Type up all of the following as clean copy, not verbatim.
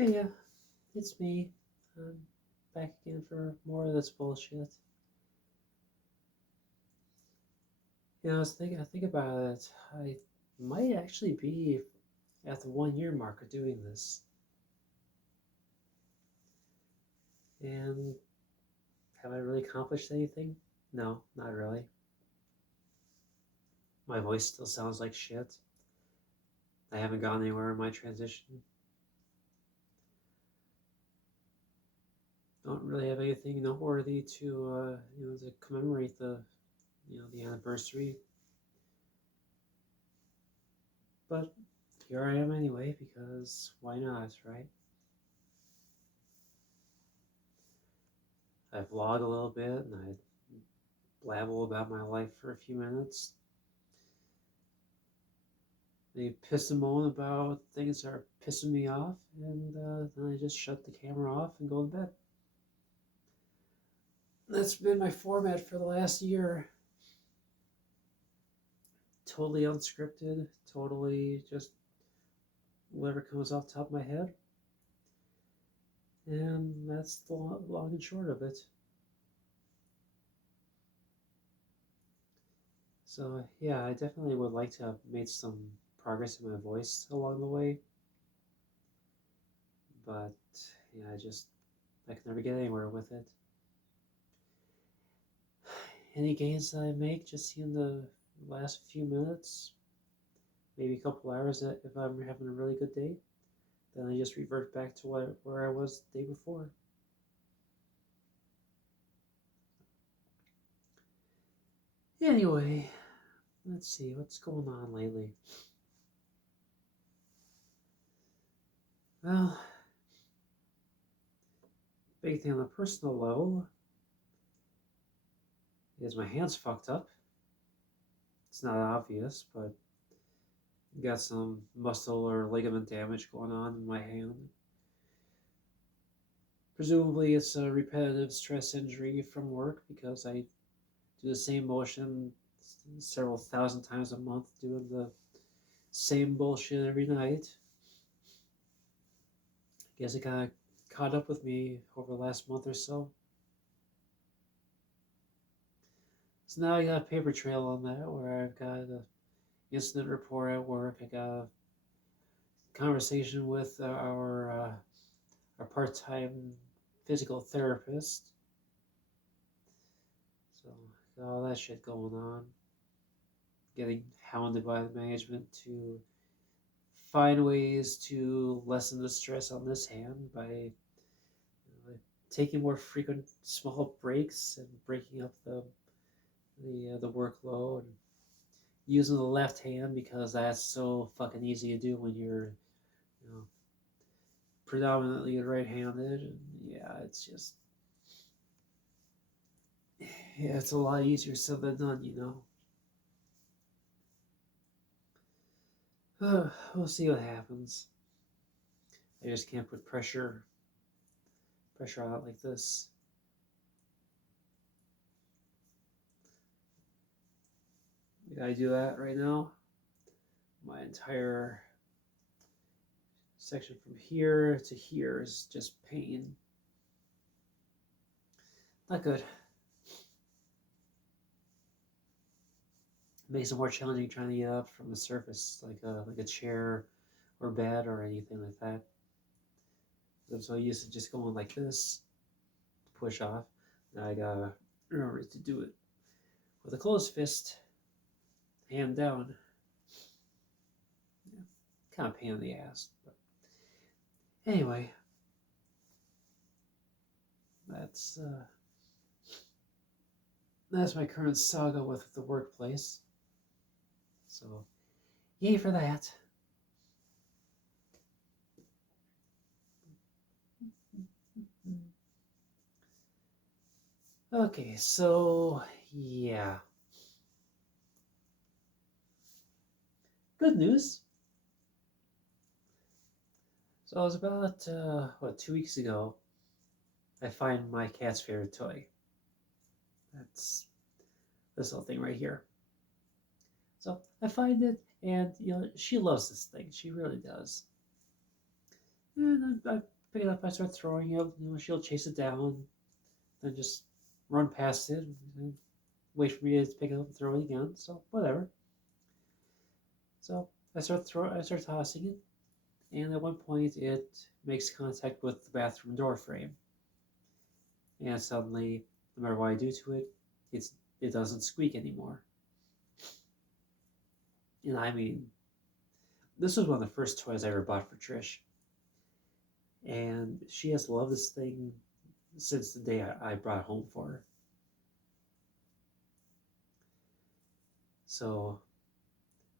Hey, yeah, it's me. I'm back again for more of this bullshit. I think about it. I might actually be at the 1 year mark of doing this. And have I really accomplished anything? No, not really. My voice still sounds like shit. I haven't gone anywhere in my transition. Don't really have anything noteworthy to commemorate the anniversary. But here I am anyway, because why not, right? I vlog a little bit and I blabble about my life for a few minutes. They piss and moan about things that are pissing me off, and then I just shut the camera off and go to bed. That's been my format for the last year. Totally unscripted, totally just whatever comes off the top of my head. And that's the long and short of it. So, yeah, I definitely would like to have made some progress in my voice along the way, but yeah, I can never get anywhere with it. Any gains that I make just in the last few minutes, maybe a couple hours if I'm having a really good day, then I just revert back to where I was the day before. Anyway, let's see what's going on lately. Well, big thing on a personal level is my hand's fucked up. It's not obvious, but got some muscle or ligament damage going on in my hand. Presumably, it's a repetitive stress injury from work because I do the same motion several thousand times a month, doing the same bullshit every night. I guess it kind of caught up with me over the last month or so. So now I got a paper trail on that where I've got an incident report at work. I got a conversation with our part-time physical therapist. So got all that shit going on. Getting hounded by the management to find ways to lessen the stress on this hand by taking more frequent small breaks and breaking up the workload and using the left hand because that's so fucking easy to do when you're you know predominantly right-handed. And yeah, it's a lot easier said than done. We'll see what happens. I just can't put pressure on it like this. I do that right now. My entire section from here to here is just pain. Not good. Makes it more challenging trying to get up from a surface like a chair or bed or anything like that. I'm so used to just going like this to push off. Now I gotta remember to do it with a closed fist, hand down. Yeah, kind of pain in the ass. But anyway, that's uh, that's my current saga with the workplace. So yay for that. Okay, so yeah. Good news. So it was about 2 weeks ago. I find my cat's favorite toy. That's this little thing right here. So I find it, and she loves this thing. She really does. And I pick it up, I start throwing it, she'll chase it down, then just run past it, and wait for me to pick it up and throw it again. So whatever. So I start tossing it, and at one point it makes contact with the bathroom door frame, and suddenly, no matter what I do to it, it doesn't squeak anymore. And I mean, this was one of the first toys I ever bought for Trish, and she has loved this thing since the day I brought it home for her. So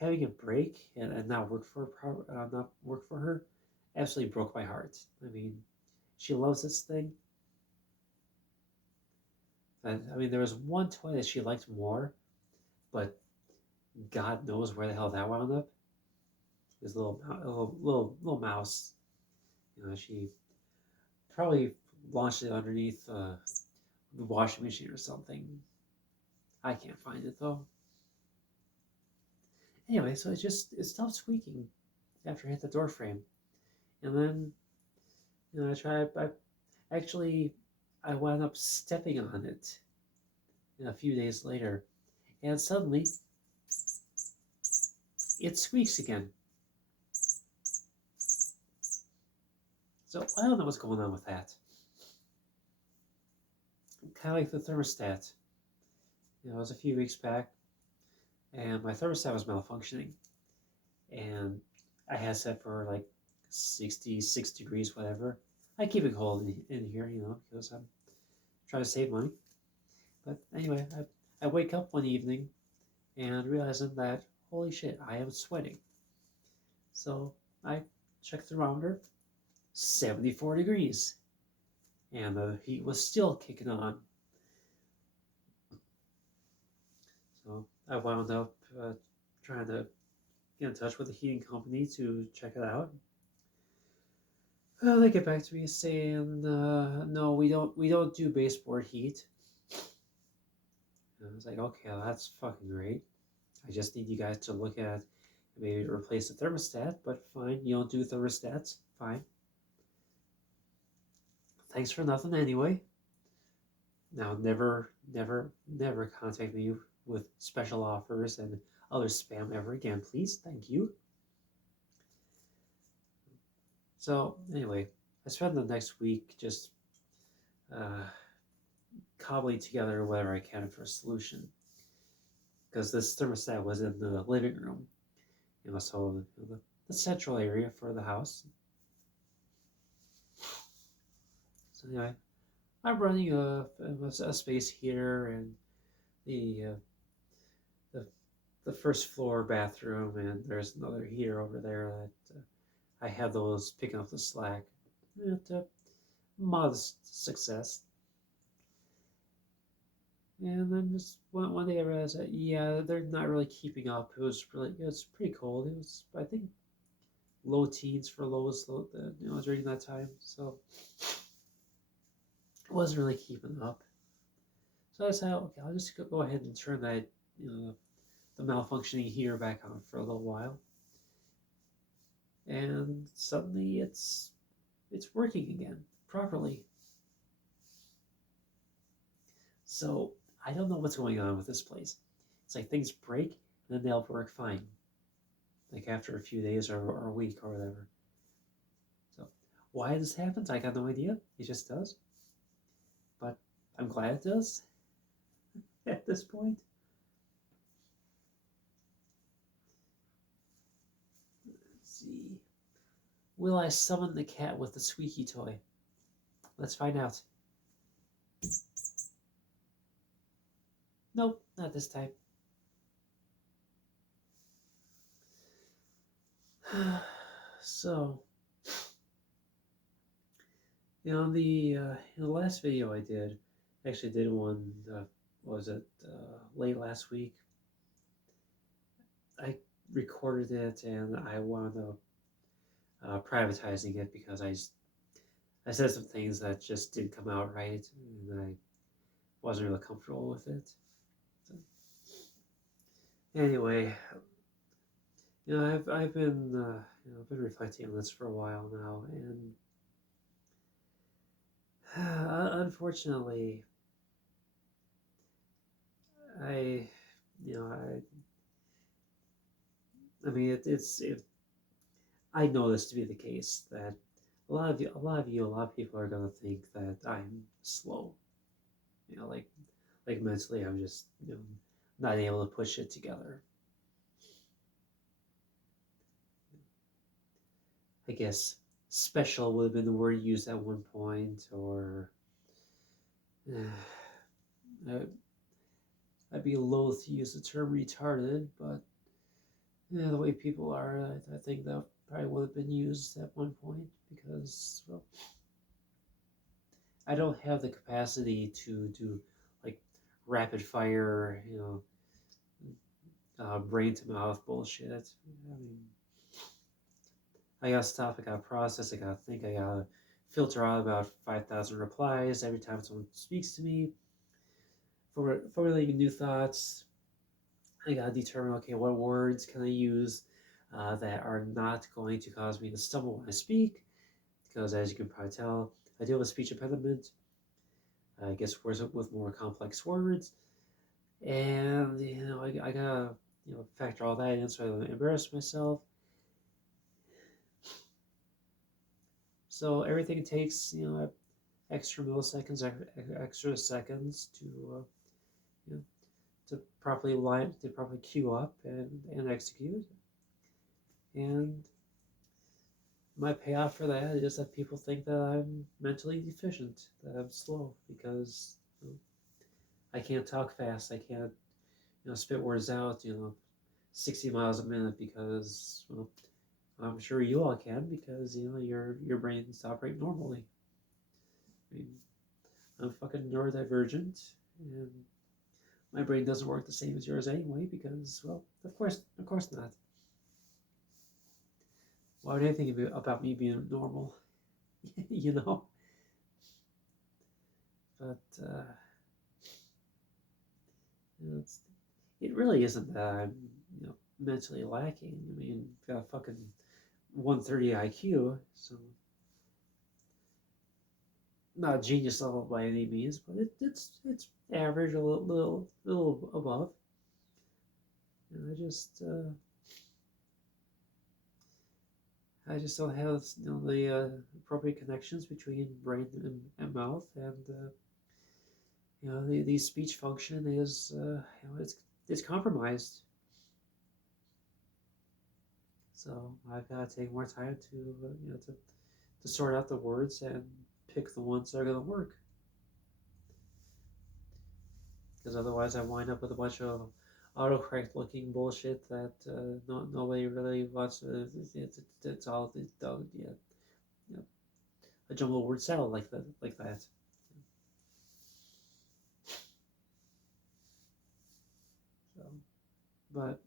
having it break and not work for not work for her absolutely broke my heart. I mean, she loves this thing. And I mean, there was one toy that she liked more, but God knows where the hell that wound up. This little mouse. She probably launched it underneath the washing machine or something. I can't find it though. Anyway, so it stopped squeaking after I hit the door frame, and then actually I wound up stepping on it a few days later, and suddenly it squeaks again. So I don't know what's going on with that. Kind of like the thermostat. It was a few weeks back, and my thermostat was malfunctioning, and I had set for like 66 degrees, whatever. I keep it cold in here, because I'm trying to save money. But anyway, I wake up one evening and realizing that, holy shit, I am sweating. So I check the thermometer, 74 degrees, and the heat was still kicking on. So I wound up trying to get in touch with the heating company to check it out. They get back to me saying, no, we don't do baseboard heat. And I was like, okay, well, that's fucking great. I just need you guys to look at maybe replace the thermostat, but fine, you don't do thermostats, fine. Thanks for nothing anyway. Now, never contact me with special offers and other spam ever again, please. Thank you. So, anyway, I spent the next week just uh, cobbling together whatever I can for a solution. Because this thermostat was in the living room, so the central area for the house. So, anyway, I'm running a space heater and the, uh, the the first floor bathroom, and there's another heater over there that I have those picking up the slack. Modest success. And then just one day I realized that yeah, they're not really keeping up. It was pretty cold. It was, I think, low teens for lows during that time. So it wasn't really keeping up. So I said, okay, I'll just go ahead and turn that the malfunctioning heater back on for a little while. And suddenly it's working again properly. So I don't know what's going on with this place. It's like things break and then they'll work fine, like after a few days or a week or whatever. So why this happens, I got no idea. It just does. But I'm glad it does at this point. Let's see. Will I summon the cat with the squeaky toy? Let's find out. Nope, not this time. So, in the last video I did, I actually did one. Was it late last week? I recorded it and I wound up privatizing it because I said some things that just didn't come out right, and I wasn't really comfortable with it. So, anyway, I've been I've been reflecting on this for a while now, and unfortunately, I, you know, I mean, I know this to be the case that a lot of people are gonna think that I'm slow. You know, like mentally, I'm just not able to push it together. I guess special would have been the word used at one point, or I, I'd be loath to use the term retarded, but yeah, the way people are, I think that probably would have been used at one point because, well, I don't have the capacity to do like rapid fire, brain to mouth bullshit. I mean, I gotta stop, I gotta process, I gotta think, I gotta filter out about 5,000 replies every time someone speaks to me, formulating new thoughts. I gotta determine, okay, what words can I use that are not going to cause me to stumble when I speak, because as you can probably tell, I deal with speech impediment. I guess words with more complex words, and I gotta factor all that in so I don't embarrass myself. So everything takes extra milliseconds, extra seconds to you know, to properly queue up and execute. And my payoff for that is that people think that I'm mentally deficient, that I'm slow because I can't talk fast. I can't spit words out 60 miles a minute because well, I'm sure you all can because your brains operate normally. I mean, I'm fucking neurodivergent, and my brain doesn't work the same as yours anyway because, well, of course not. Why would anything about me being normal, you know? But it really isn't that I'm mentally lacking. I mean, got a fucking 130 IQ, so not genius level by any means, but it's average, a little above. And I just don't have the appropriate connections between brain and mouth, and the speech function is it's compromised. So I've got to take more time to to sort out the words and pick the ones that are going to work. Because otherwise, I wind up with a bunch of autocorrect looking bullshit that nobody really wants to. It's all yeah, yeah, a jumbled word salad like that. So, but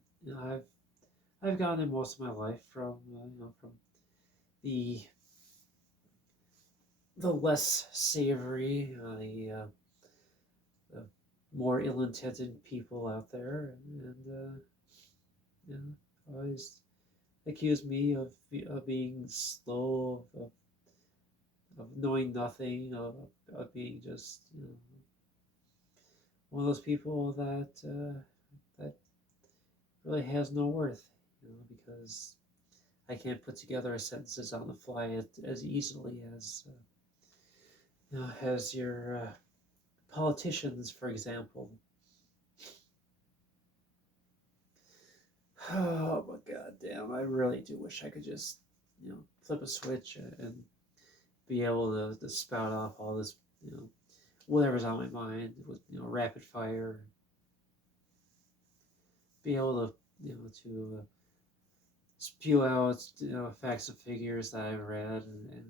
I've gotten it most of my life from from the the less savory, the more ill-intended people out there, and always accuse me of being slow, of knowing nothing, of being just one of those people that really has no worth, because I can't put together sentences on the fly as easily as your politicians, for example. Oh my god damn! I really do wish I could just flip a switch and be able to spout off all this whatever's on my mind with rapid fire. Be able to spew out facts and figures that I've read and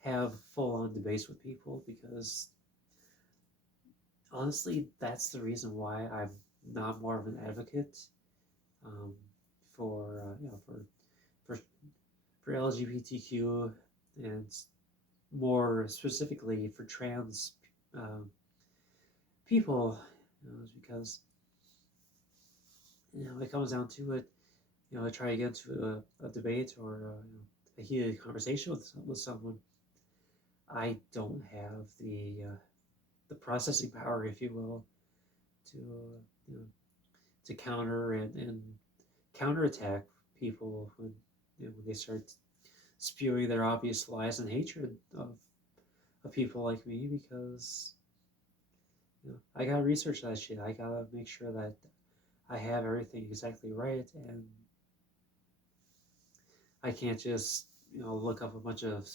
have full on debates with people because honestly, that's the reason why I'm not more of an advocate um, for for for LGBTQ and more specifically for trans um, people, is because it comes down to it. I try to get into a debate or a heated conversation with someone, I don't have the processing power, if you will, to to counter and counterattack people when they start spewing their obvious lies and hatred of people like me, because I gotta research that shit. I gotta make sure that I have everything exactly right, and I can't just look up a bunch of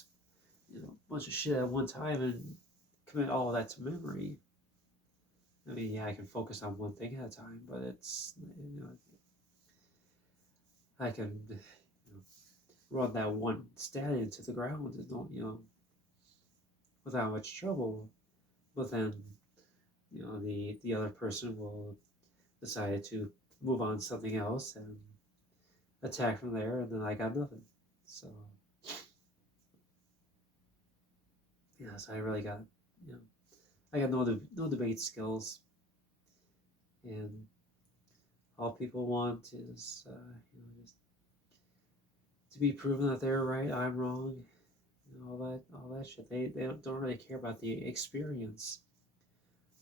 shit at one time and commit all of that to memory. I mean, yeah, I can focus on one thing at a time, but I can run that one stat into the ground and don't without much trouble. But then the other person will decide to move on to something else and attack from there, and then I got nothing. So yeah, so I really got you know I got no debate skills, and all people want is just to be proven that they're right, I'm wrong, all that shit. They don't really care about the experience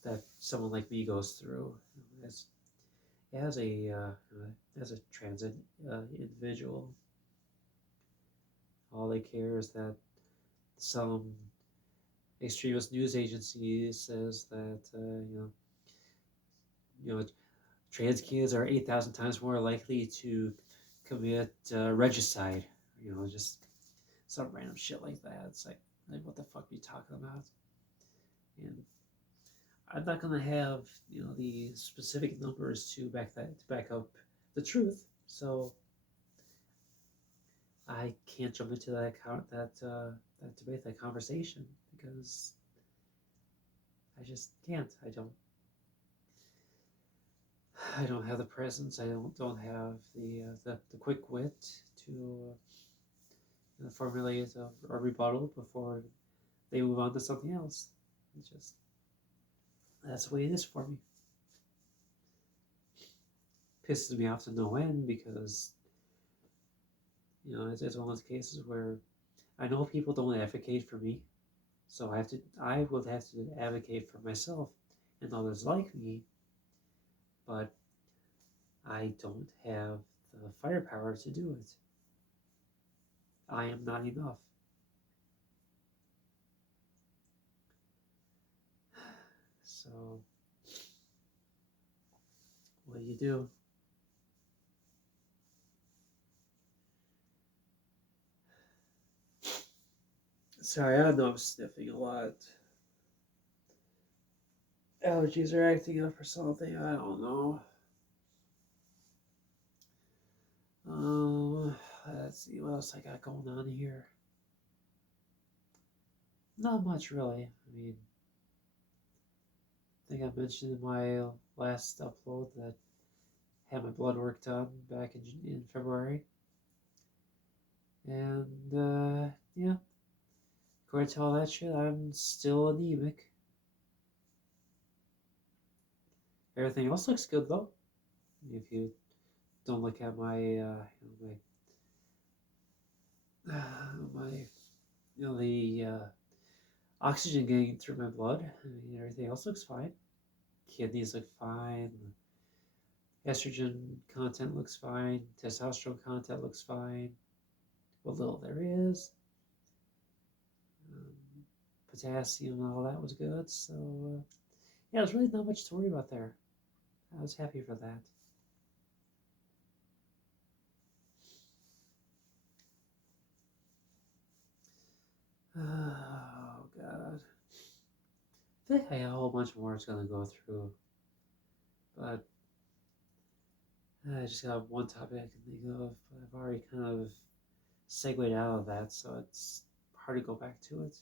that someone like me goes through as as a as a transit individual. All they care is that some extremist news agency says that you know trans kids are 8,000 times more likely to commit regicide. Just some random shit like that. It's like what the fuck are you talking about? And I'm not gonna have the specific numbers to back up the truth. So I can't jump into that debate, that conversation, because I just can't. I don't have the presence. I don't have the quick wit to formulate a rebuttal before they move on to something else. It's just that's the way it is for me. Pisses me off to no end, because it's one of those cases where I know people don't advocate for me, so I would have to advocate for myself and others like me, but I don't have the firepower to do it. I am not enough. So what do you do? Sorry, I know I'm sniffing a lot. Allergies are acting up or something. I don't know. Um, let's see what else I got going on here. Not much really. I mean, I think I mentioned in my last upload that I had my blood work done back in February, and yeah, according to all that shit, I'm still anemic. Everything else looks good though. If you don't look at my the oxygen getting through my blood, I mean, everything else looks fine. Kidneys look fine. Estrogen content looks fine. Testosterone content looks fine. What little there is. Potassium and all that was good. So yeah, there's really not much to worry about there. I was happy for that. Oh god. I feel like I got a whole bunch more it's gonna go through, but I just got one topic I can think of, but I've already kind of segued out of that, so it's hard to go back to it.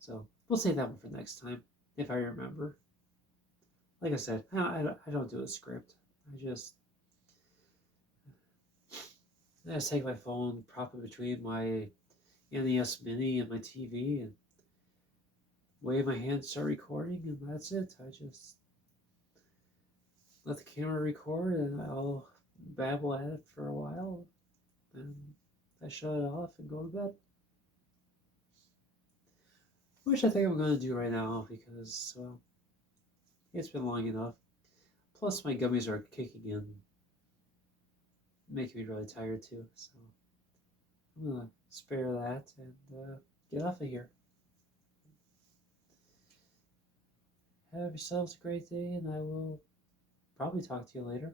So we'll save that one for next time, if I remember. Like I said, I don't do a script. I just take my phone, prop it between my NES Mini and my TV, and wave my hand, start recording, and that's it. let the camera record, and I'll babble at it for a while, and I shut it off and go to bed. Which I think I'm going to do right now because, well, it's been long enough. Plus, my gummies are kicking in, making me really tired too. So I'm going to spare that and get off of here. Have yourselves a great day, and I will probably talk to you later.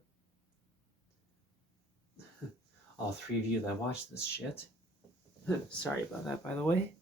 All three of you that watch this shit. Sorry about that, by the way.